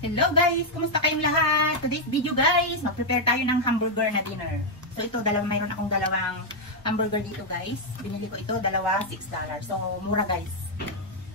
Hello guys! Kumusta kayong lahat? Today's video guys, mag-prepare tayo ng hamburger na dinner. So ito, mayroon akong dalawang hamburger dito guys. Binili ko ito, dalawa, $6. So mura guys.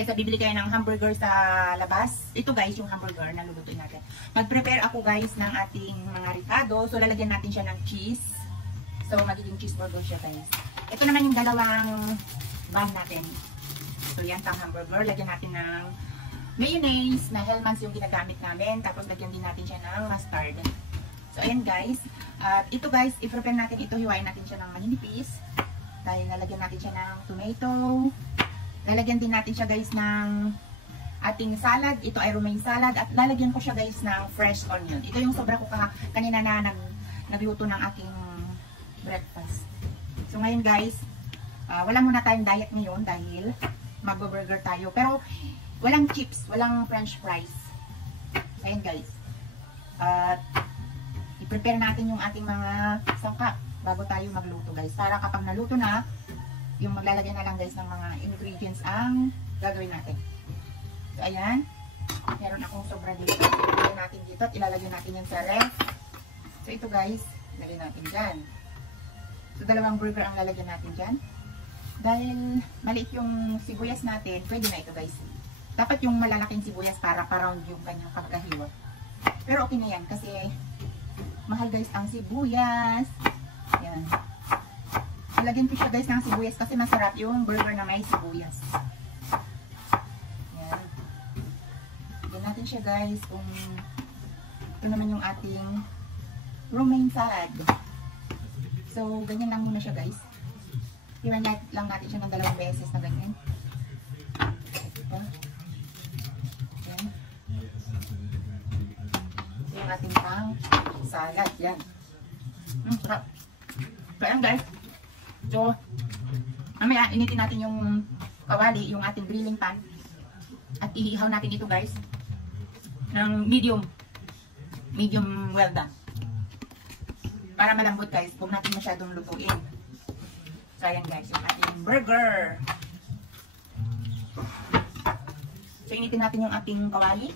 Kaysa bibili kayo ng hamburger sa labas, ito guys yung hamburger na lulutuin natin. Mag-prepare ako guys ng ating mga ricado. So lalagyan natin siya ng cheese. So magiging cheeseburger siya guys. Ito naman yung dalawang bun natin. So yan pang hamburger. Lagyan natin ng mayonnaise na Hellmann's yung ginagamit namin. Tapos lagyan din natin siya ng mustard. So ayan guys. At ito guys, i-prepare natin ito. Hiwain natin siya ng maninipis. Dahil lalagyan natin siya ng tomato. Lalagyan din natin siya guys ng ating salad. Ito ay romaine salad. At lalagyan ko siya guys ng fresh onion. Ito yung sobra ko kanina na nagluto ng aking breakfast. So ngayon guys, wala muna tayong diet ngayon dahil mag-burger tayo. Pero walang chips, walang french fries. Ayan guys. At i-prepare natin yung ating mga sangkap bago tayo magluto guys. Para kapag naluto na, yung maglalagay na lang guys ng mga ingredients ang gagawin natin. So ayan. Meron akong sobra dito. Ilalagay natin dito at ilalagay natin yan sa ref. So ito guys, ilalagay natin dyan. So dalawang burger ang lalagyan natin dyan. Dahil maliit yung sibuyas natin, pwede na ito guys. Dapat yung malalaking sibuyas para pa-round yung kanyang pagkahiwa. Pero okay na yan kasi mahal guys ang sibuyas. Yan. Lagyan ko siya guys ng sibuyas kasi masarap yung burger na may sibuyas. Yan. Lagyan natin siya guys kung ito naman yung ating romaine salad. So ganyan lang muna siya guys. Hiwan lang natin siya ng 2 beses na ganyan. Ito. Yung ating pang salad. Yan. Sarap. Kaya guys. So, mamaya initin natin yung kawali, yung ating grilling pan. At iihaw natin ito guys. Ng medium. Medium well done. Para malambot guys. Huwag natin masyadong lutuin. So, ayan guys. Yung ating burger. So, initin natin yung ating kawali.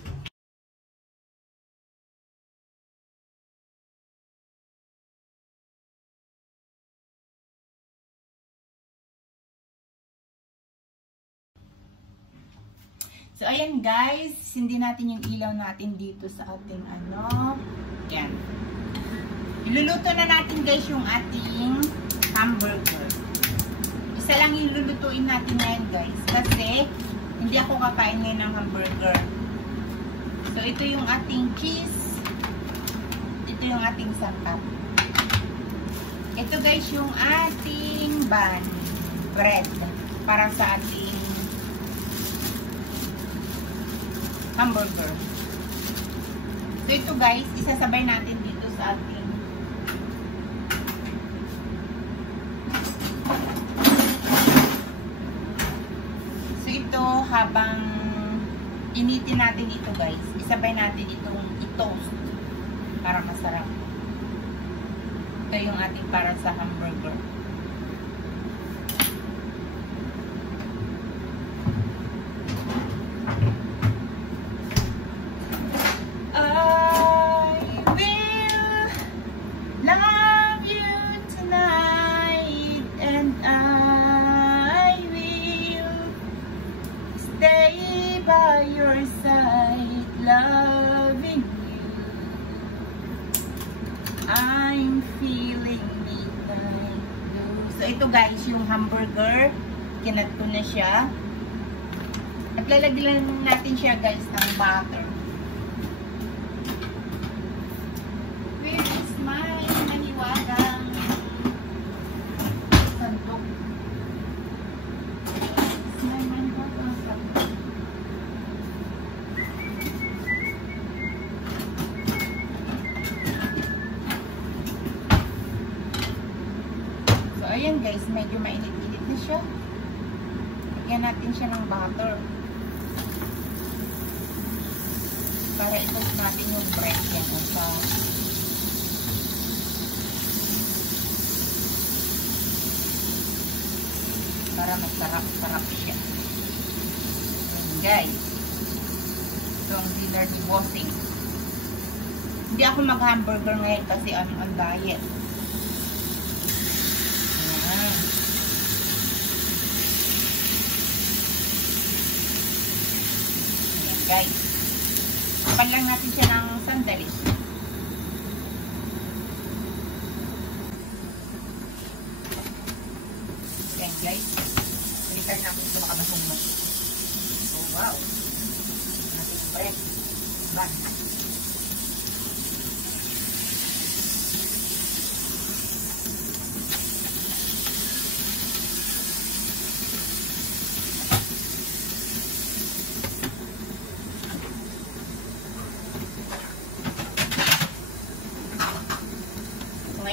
So, ayan guys, hindi natin yung ilaw natin dito sa ating ano. Yan. Iluluto na natin guys yung ating hamburger. Isa lang ilulutuin natin ngayon guys. Kasi, hindi ako kakain ngayon ng hamburger. So, ito yung ating cheese. Ito yung ating sangkap. Ito guys yung ating bun. Bread. Para sa ating hamburger. So ito guys, isasabay natin dito sa ating so ito habang initin natin ito guys, isabay natin itong i-toast para masarap. Ito yung ating para sa hamburger. By your side, loving you, I'm feeling midnight blue. So ito guys, yung hamburger, kinat ko na siya. At lalagyan natin siya guys ng butter. Where is my maniwagang sandok? My maniwagang sandok. Ayan guys, medyo mainit-init na siya. Lagyan natin siya ng butter. Para i-toast natin yung bread yan. Para masarap-sarap siya. Ayan guys. Ito ang dinner ni Bossing. Hindi ako mag-hamburger ngayon kasi on diet. Ayan. Ayan guys. Kapal lang natin siya ng sandali. Ayan guys. Pilitan natin ito makabasong. Oh wow. Natin bread. Bun.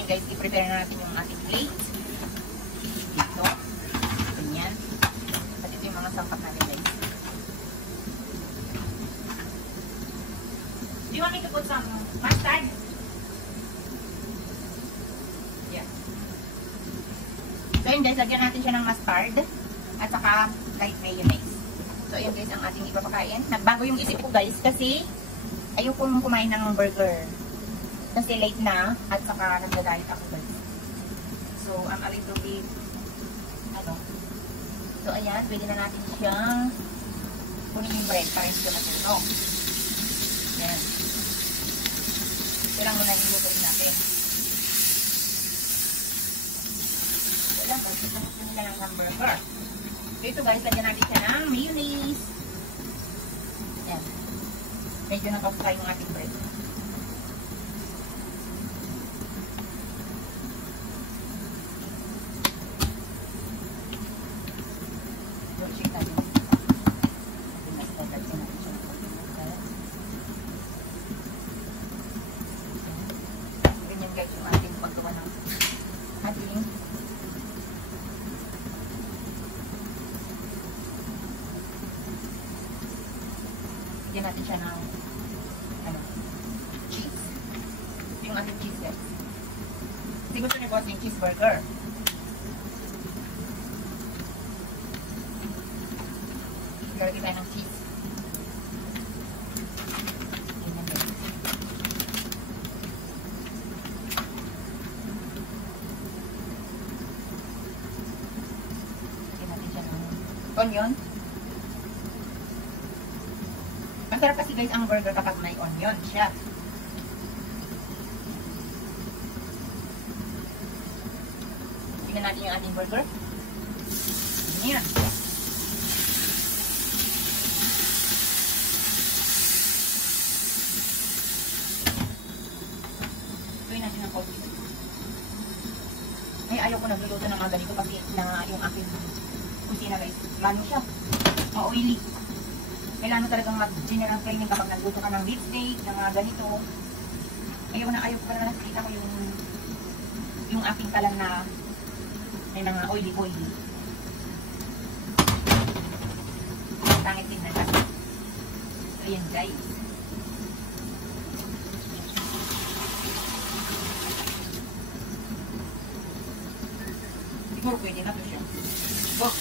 Guys, i-prepare na natin yung ating plate. Dito. Ganyan. At ito yung mga sampak natin, guys. Do you want me to put some mustard? Yeah. So yun guys, lagyan natin siya ng mustard at saka light mayonnaise. So yun guys, ang ating ipapakain. Nagbago yung isip ko guys kasi ayoko nung kumain ng burger. Kasi late na at saka nagda-diet ako guys. So, I'm a little bit So, ayan. Pwede na natin siyang kunin yung bread para hindi siya matulog. Ayan. Ito lang muna nilutuin natin. So, ayan. Pagkakasok nila ng hamburger. So, ito guys. Lagyan natin siya ng mayonnaise. Ayan. Medyo nakapukay yung ating bread. Bigyan natin siya ng cheese. Yung ating cheese guys. Kasi gusto niyo po ating cheeseburger. Lalagyan tayo ng cheese. Ganyan guys. Bigyan natin siya ng onion. Ang sarap kasi guys ang burger kapag may onion siya. Tingnan natin yung ating burger. Ganyan. Tuwin natin ang konti. Ay, ayaw ko nagluluto ng mga ganito kasi na yung aking kusina guys. Lalo siya. Ma-oily. Kailangan talagang mag-general cleaning kapag nagluto ka ng beef steak, ng mga ganito. Ayaw ko na nakikita ko yung aking kalan na may mga oily. Tangit din na siya. So, ayan guys. Siguro pwede na to siya. Oh!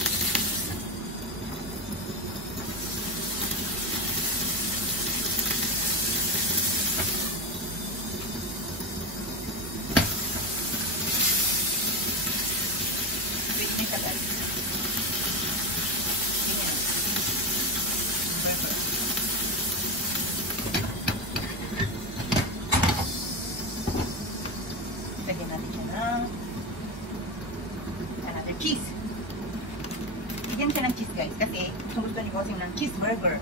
Lagyan natin siya ng another cheese. Lagyan siya ng cheese guys kasi gusto niyo kasi ng cheeseburger.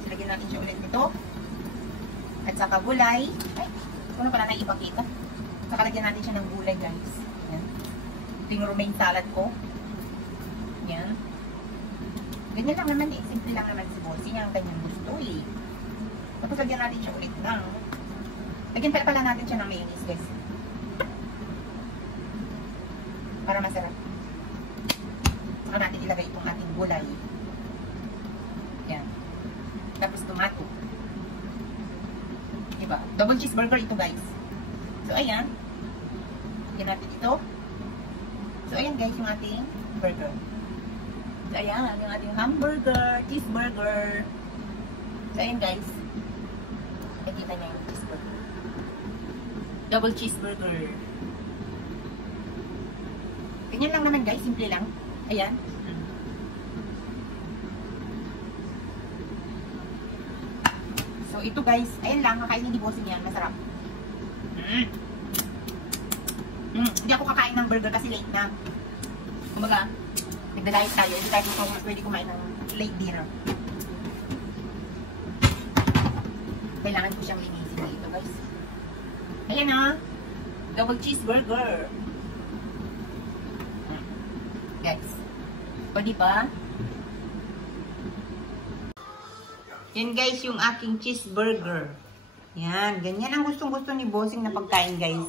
So, lagyan natin siya ulit nito. At saka gulay. Ay, ano pala na ipakita. Saka lagyan natin siya ng gulay guys. Yan. Ito yung romaine salad ko. Yan. Ganyan lang naman eh. Simple lang naman si Bossy niya ang kanyang gusto eh. Tapos lagyan natin siya ulit ng lagyan pala natin siya ng mayonnaise guys. Para masarap. Saka natin ilagay itong ating gulay. Yan. Tapos tomato. Diba? Double cheeseburger ito guys. So ayan. Lagyan natin ito. So ayan guys yung ating burger. So ayan yung ating hamburger, cheeseburger. So ayan guys. Nakita niyo yung cheeseburger. Double cheeseburger. Ganyan lang naman guys, simple lang. Ayan. So ito guys, ayan lang, kakainin ni Bossing yan, masarap. Hindi ako kakain ng burger kasi late na. Kumbaga, nagda-diet tayo, hindi tayo pwede kumain ng late dinner. Kailangan ko siyang linisin dito guys. Ayan na, double cheeseburger. Guys, o diba? Yan guys, yung aking cheeseburger. Yan, ganyan ang gustong-gusto ni Bossing na pagkain guys.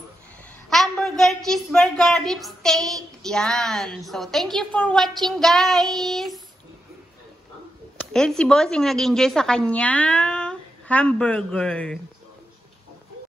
Hamburger, cheeseburger, beef steak. Yan. So, thank you for watching guys. And si Bossing nag-enjoy sa kanyang hamburger.